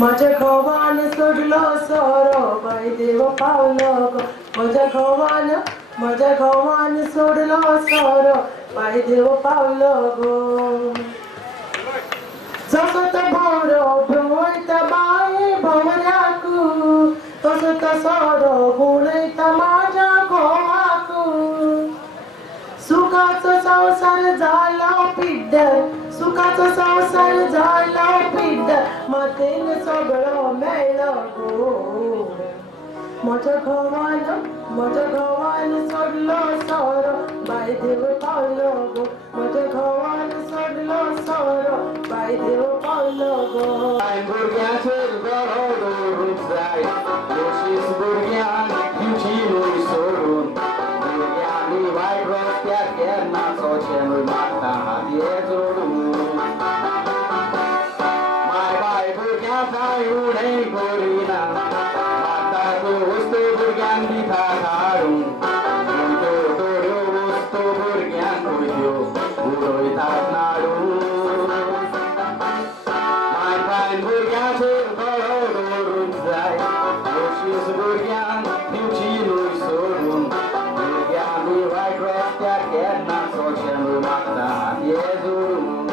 माझ्या घोवान सोडलो सोरो बाई देव पावलो गो माझ्या घोवान सोडलो सोरो बाई देव पावलो गो जसो तो भोरो भ्रोयता बाई भवऱ्याकू तसो तो सोरो गुणयता माझ्या घोवाकू सुखाचा संसार झाला पिड्डर सुखाचा संसार झाला पिड्डर मातेन सगळं मेळलं गो माझ्या घोवान सोडलं सोरो बाई देव पावलो गो माझ्या घोवान सोडलं सोरो बाई देव पावलो गो भुरग्याचेर बरो दवरूंक जाय दोशीस भुरग्यांक दिवची सोडून भुरग्यांनी वायट रस्त्यार केन्ना सोचें मागता हातये जोडून माय बाय भुरग्यांक कांय उणें करिना मागता त्यो वस्तू भुरग्यांक दिता हाडून त्यो थोड्यो वस्तू भुरग्यांक त्यो उडयतात नाडून भुरग्याचेर बरो दवरूंक जाय दोशीस भुरग्यांक दिवची न्हय सोडून भुरग्यांनी वायट रस्त्यार केन्ना सोचें मागता हातये जोडून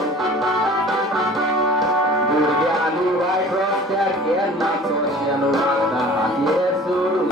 भुरग्यांनी वायट रस्त्यार केन्ना सोचें मागता हातये जोडून